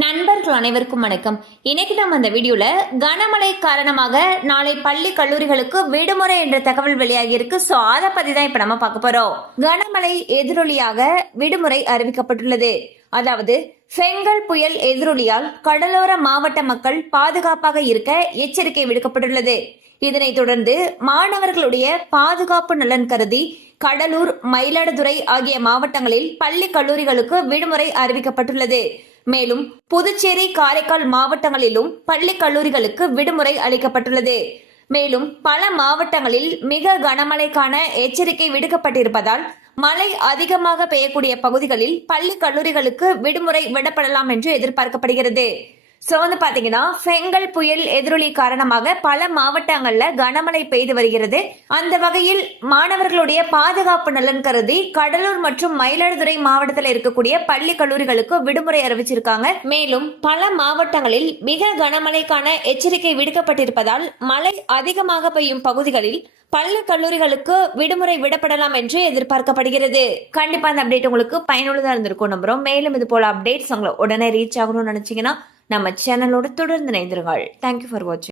நண்பர்கள் அனைவருக்கும் வணக்கம். இன்னைக்கு நம்ம அந்த வீடியோல கனமழை காரணமாக நாளை பள்ளி கல்லூரிகளுக்கு விடுமுறை என்ற தகவல் வெளியாகி இருக்கு. சோ அதை பத்தி தான் இப்ப நம்ம பார்க்க போறோம். கனமழை எதிரொலியாக விடுமுறை அறிவிக்கப்பட்டுள்ளது. அதாவது பெங்கல் புயல் எதிரொலியால் கடலோர மாவட்ட மக்கள் பாதுகாப்பாக இருக்க எச்சரிக்கை விடுக்கப்பட்டுள்ளது. இதனைத் தொடர்ந்து மாணவர்களுடைய பாதுகாப்பு நலன் கருதி கடலூர், மயிலாடுதுறை ஆகிய மாவட்டங்களில் பள்ளி கல்லூரிகளுக்கு விடுமுறை அறிவிக்கப்பட்டுள்ளது. மேலும் புதுச்சேரி, காரைக்கால் மாவட்டங்களிலும் பள்ளி கல்லூரிகளுக்கு விடுமுறை அளிக்கப்பட்டுள்ளது. மேலும் பல மாவட்டங்களில் மிக கனமழைக்கான எச்சரிக்கை விடுக்கப்பட்டிருப்பதால் மழை அதிகமாக பெய்யக்கூடிய பகுதிகளில் பள்ளி கல்லூரிகளுக்கு விடுமுறை விடப்படலாம் என்று எதிர்பார்க்கப்படுகிறது. சோ பாத்தீங்கன்னா பெங்கல் புயல் எதிரொலி காரணமாக பல மாவட்டங்கள்ல கனமழை பெய்து வருகிறது. அந்த வகையில் மாணவர்களுடைய பாதுகாப்பு நலன் கருதி கடலூர் மற்றும் மயிலாடுதுறை மாவட்டத்தில் இருக்கக்கூடிய பள்ளி கல்லூரிகளுக்கு விடுமுறை அறிவிச்சிருக்காங்க. மேலும் பல மாவட்டங்களில் மிக கனமழைக்கான எச்சரிக்கை விடுக்கப்பட்டிருப்பதால் மழை அதிகமாக பெய்யும் பகுதிகளில் பள்ளி கல்லூரிகளுக்கு விடுமுறை விடப்படலாம் என்று எதிர்பார்க்கப்படுகிறது. கண்டிப்பா அந்த அப்டேட் உங்களுக்கு பயனுள்ளதா இருந்திருக்கும் நம்புறோம். மேலும் இது போல அப்டேட்ஸ் உங்களை உடனே ரீச் ஆகணும்னு நினைச்சீங்கன்னா நம்ம சேனலோட தொடர்ந்து இணைந்திருங்கள். தேங்க்யூ ஃபார் வாட்சிங்.